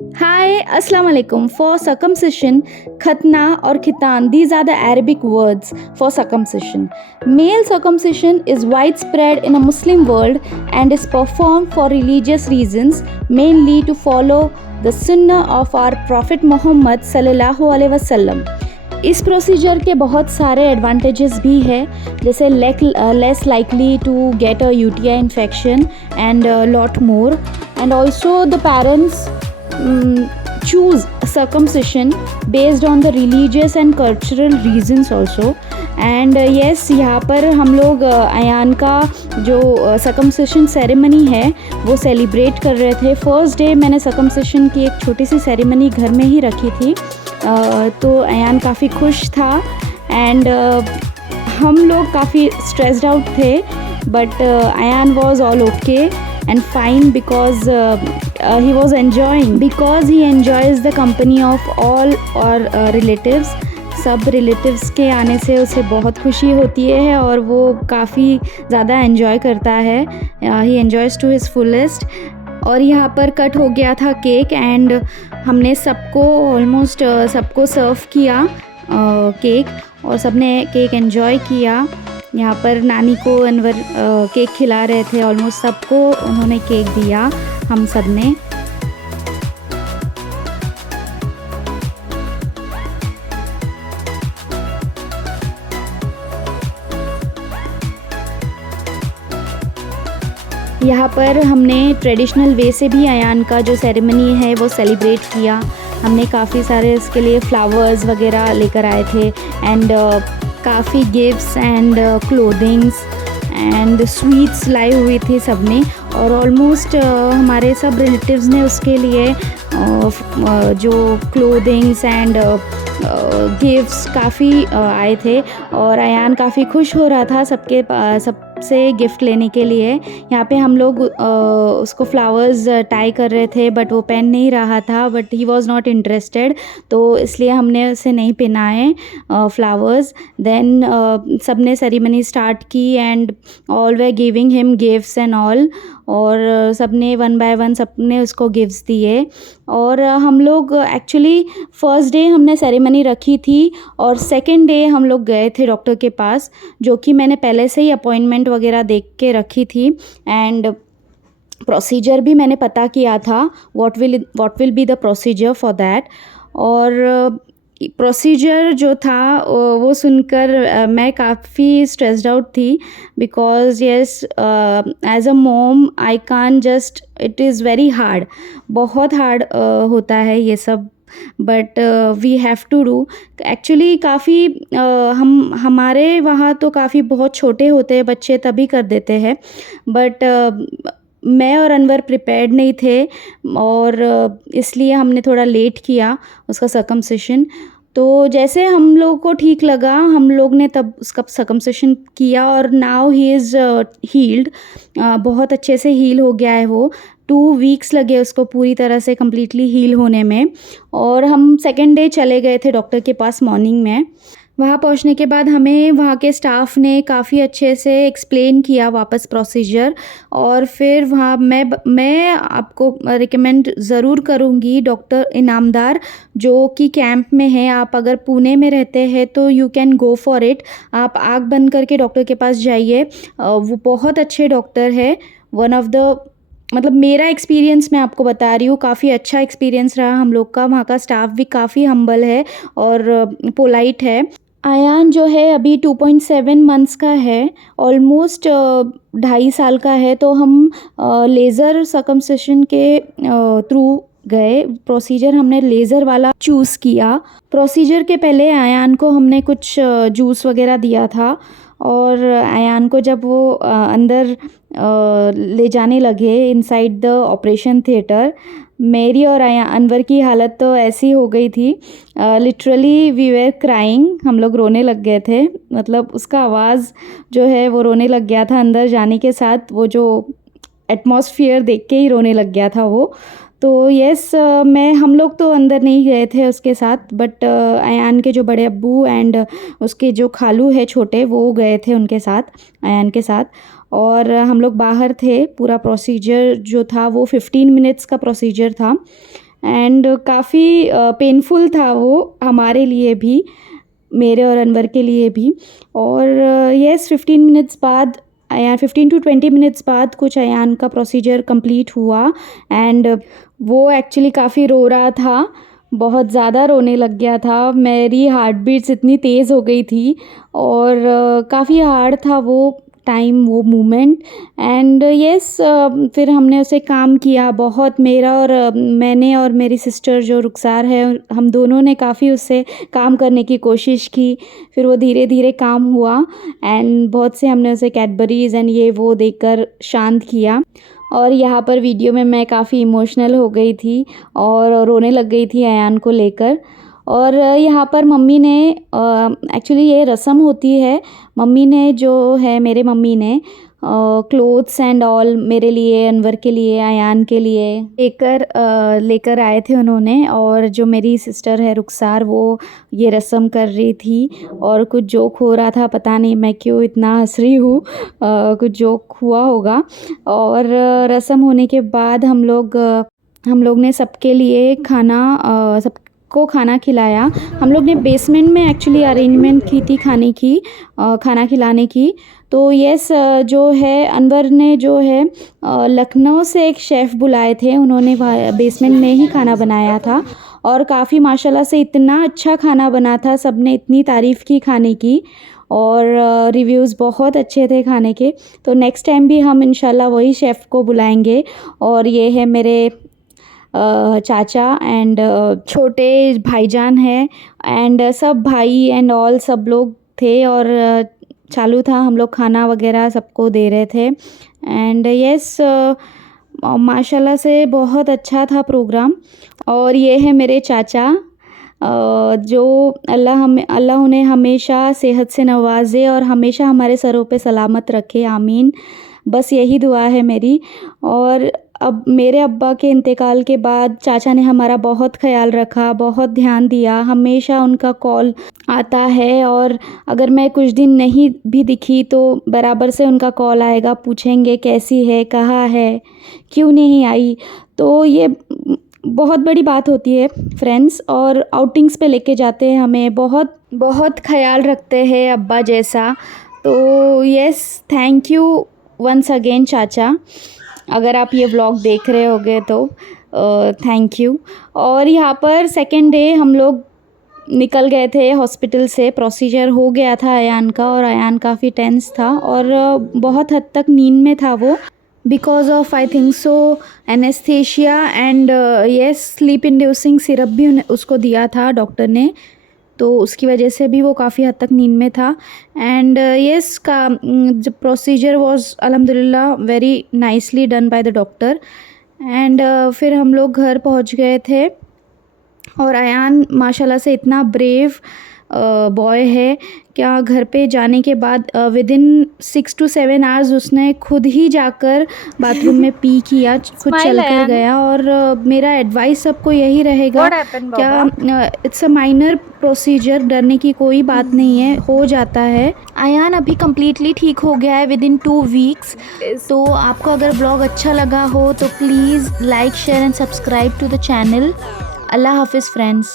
Hi, Assalamu alaikum. For circumcision, khatna or khitan, these are the Arabic words for circumcision. Male circumcision is widespread in a Muslim world and is performed for religious reasons, mainly to follow the sunnah of our Prophet Muhammad sallallahu alaihi wasallam. इस procedure के बहुत सारे advantages भी है, जैसे less likely to get a UTI infection and lot more, and also the parents choose circumcision based on the religious and cultural reasons also. And yes यहाँ पर हम लोग अयान का जो सर्कमसिशन सेरेमनी है वो सेलिब्रेट कर रहे थे. फर्स्ट डे मैंने सर्कमसिशन की एक छोटी सी सेरेमनी घर में ही रखी थी, तो अयान काफ़ी खुश था एंड हम लोग काफ़ी स्ट्रेस्ड आउट थे, but Ayaan was all okay and fine because he was enjoying, because he enjoys the company of all our relatives. सब रिलेटिव्स के आने से उसे बहुत खुशी होती है और वो काफ़ी ज़्यादा एन्जॉय करता है. ही एन्जॉयज़ टू हिज फुलेस्ट. और यहाँ पर कट हो गया था केक एंड हमने सबको ऑलमोस्ट सबको सर्व किया केक, और सबने केक एन्जॉय किया. यहाँ पर नानी को अनवर केक खिला रहे थे, ऑलमोस्ट सबको उन्होंने केक दिया हम सब ने. यहाँ पर हमने ट्रेडिशनल वे से भी अयान का जो सेरेमनी है वो सेलिब्रेट किया. हमने काफ़ी सारे इसके लिए फ्लावर्स वगैरह लेकर आए थे एंड काफ़ी gifts and clothings and sweets लाए हुए थे सब ने. और ऑलमोस्ट हमारे सब रिलेटिव्स ने उसके लिए जो क्लोथिंग्स एंड गिफ्ट्स काफ़ी आए थे, और अयान काफ़ी खुश हो रहा था सबसे गिफ्ट लेने के लिए. यहाँ पे हम लोग उसको फ्लावर्स टाई कर रहे थे, बट वो पहन नहीं रहा था, but he was not interested, तो इसलिए हमने उसे नहीं पहनाए फ्लावर्स. देन सब ने सेरेमनी स्टार्ट की and all way giving him gifts and all, और सब ने वन बाय वन सब ने उसको गिफ्ट्स दिए. और हम लोग एक्चुअली फ़र्स्ट डे हमने सेरेमनी रखी थी और सेकंड डे हम लोग गए थे डॉक्टर के पास, जो कि मैंने पहले से ही अपॉइंटमेंट वगैरह देख के रखी थी एंड प्रोसीजर भी मैंने पता किया था what will be the procedure for that. और प्रोसीजर जो था वो सुनकर मैं काफ़ी स्ट्रेस्ड आउट थी, because yes as a mom I can just, it is very hard, बहुत हार्ड होता है ये सब, but we have to do. Actually काफ़ी हमारे वहाँ तो काफ़ी बहुत छोटे होते हैं बच्चे तभी कर देते हैं, बट मैं और अनवर प्रिपेयर्ड नहीं थे और इसलिए हमने थोड़ा लेट किया उसका सर्कमसिशन. तो जैसे हम लोग को ठीक लगा हम लोग ने तब उसका सर्कमसिशन किया और नाउ ही इज़ हील्ड. बहुत अच्छे से हील हो गया है वो. 2 वीक्स लगे उसको पूरी तरह से कम्प्लीटली हील होने में. और हम सेकेंड डे चले गए थे डॉक्टर के पास मॉर्निंग में. वहाँ पहुँचने के बाद हमें वहाँ के स्टाफ ने काफ़ी अच्छे से एक्सप्लेन किया वापस प्रोसीजर, और फिर वहाँ मैं आपको रिकमेंड ज़रूर करूँगी डॉक्टर इनामदार, जो कि कैंप में है. आप अगर पुणे में रहते हैं तो you can go for it. आप आँख बंद करके डॉक्टर के पास जाइए, वो बहुत अच्छे डॉक्टर है. वन ऑफ द मतलब मेरा एक्सपीरियंस मैं आपको बता रही हूँ, काफ़ी अच्छा एक्सपीरियंस रहा हम लोग का. वहाँ का स्टाफ भी काफ़ी हम्बल है और पोलाइट है. अयान जो है अभी 2.7 मंथ्स का है, ऑलमोस्ट 2.5 साल का है. तो हम लेज़र सर्कमसिशन के थ्रू गए. प्रोसीजर हमने लेज़र वाला चूज़ किया. प्रोसीजर के पहले अयान को हमने कुछ जूस वगैरह दिया था, और अयान को जब वो अंदर ले जाने लगे इनसाइड द ऑपरेशन थिएटर, मेरी और अनवर की हालत तो ऐसी हो गई थी, लिटरली वी वेर क्राइंग. हम लोग रोने लग गए थे. मतलब उसका आवाज़ जो है वो रोने लग गया था अंदर जाने के साथ. वो जो एटमॉस्फेयर देख के ही रोने लग गया था वो. तो येस, हम लोग तो अंदर नहीं गए थे उसके साथ, बट अयान के जो बड़े अब्बू एंड उसके जो खालू है छोटे, वो गए थे उनके साथ, अयान के साथ. और हम लोग बाहर थे. पूरा प्रोसीजर जो था वो 15 मिनट्स का प्रोसीजर था. एंड काफ़ी पेनफुल था वो हमारे लिए भी, मेरे और अनवर के लिए भी। और यस 15 मिनट्स बाद, 15 to 20 मिनट्स बाद कुछ अयान का प्रोसीजर कंप्लीट हुआ एंड वो एक्चुअली काफ़ी रो रहा था, बहुत ज़्यादा रोने लग गया था। मेरी हार्ट बीट्स इतनी तेज़ हो गई थी और काफ़ी हार्ड था वो टाइम, वो मोमेंट। एंड यस फिर हमने उसे काम किया बहुत, मेरा और मैंने और मेरी सिस्टर जो रुखसार है, हम दोनों ने काफ़ी उससे काम करने की कोशिश की। फिर वो धीरे धीरे काम हुआ एंड बहुत से हमने उसे कैडबरीज़ एंड ये वो देकर शांत किया। और यहाँ पर वीडियो में मैं काफ़ी इमोशनल हो गई थी और रोने लग गई थी अयान को लेकर। और यहाँ पर मम्मी ने एक्चुअली ये रस्म होती है, मम्मी ने जो है, मेरे मम्मी ने क्लोथ्स एंड ऑल मेरे लिए, अनवर के लिए, अयान के लिए लेकर आए थे उन्होंने। और जो मेरी सिस्टर है रुखसार, वो ये रस्म कर रही थी और कुछ जोक हो रहा था, पता नहीं मैं क्यों इतना हंस रही हूँ, कुछ जोक हुआ होगा। और रस्म होने के बाद हम लोग ने सबके लिए सबको खाना खिलाया। हम लोग ने बेसमेंट में एक्चुअली अरेंजमेंट की थी खाना खिलाने की। तो यस जो है अनवर ने जो है लखनऊ से एक शेफ़ बुलाए थे, उन्होंने बेसमेंट में ही खाना बनाया था और काफ़ी माशाल्लाह से इतना अच्छा खाना बना था, सबने इतनी तारीफ़ की खाने की और रिव्यूज़ बहुत अच्छे थे खाने के। तो नेक्स्ट टाइम भी हम इंशाल्लाह वही शेफ़ को बुलाएंगे। और ये है मेरे चाचा एंड छोटे भाईजान है एंड सब भाई एंड ऑल सब लोग थे और चालू था, हम लोग खाना वगैरह सबको दे रहे थे। एंड यस माशाल्लाह से बहुत अच्छा था प्रोग्राम। और ये है मेरे चाचा जो अल्लाह उन्हें हमेशा सेहत से नवाजे और हमेशा हमारे सरों पे सलामत रखे, आमीन। बस यही दुआ है मेरी। और अब मेरे अब्बा के इंतकाल के बाद चाचा ने हमारा बहुत ख्याल रखा, बहुत ध्यान दिया, हमेशा उनका कॉल आता है और अगर मैं कुछ दिन नहीं भी दिखी तो बराबर से उनका कॉल आएगा, पूछेंगे कैसी है, कहाँ है, क्यों नहीं आई। तो ये बहुत बड़ी बात होती है फ्रेंड्स। और आउटिंग्स पे लेके जाते हैं हमें, बहुत बहुत ख्याल रखते हैं अब्बा जैसा। तो yes thank you once again चाचा, अगर आप ये व्लॉग देख रहे होगे तो थैंक यू। और यहाँ पर सेकेंड डे हम लोग निकल गए थे हॉस्पिटल से, प्रोसीजर हो गया था अयान का और अयान काफ़ी टेंस था और बहुत हद तक नींद में था वो, because of I think so anaesthesia and yes sleep inducing syrup भी उसको दिया था डॉक्टर ने, तो उसकी वजह से भी वो काफ़ी हद तक नींद में था। एंड यस का जो प्रोसीजर वाज अल्हम्दुलिल्लाह very nicely done by the doctor. And फिर हम लोग घर पहुंच गए थे और अयान माशाल्लाह से इतना ब्रेव बॉय है, क्या घर पे जाने के बाद विदिन 6 to 7 आवर्स उसने खुद ही जाकर बाथरूम में पी किया, खुद चल कर गया। और मेरा एडवाइस सबको यही रहेगा, क्या इट्स अ माइनर प्रोसीजर, डरने की कोई बात नहीं है, हो जाता है। अयान अभी कम्प्लीटली ठीक हो गया है विदिन 2 वीक्स। तो आपको अगर ब्लॉग अच्छा लगा हो तो please like share and subscribe to the channel. अल्लाह हाफिज़ फ्रेंड्स।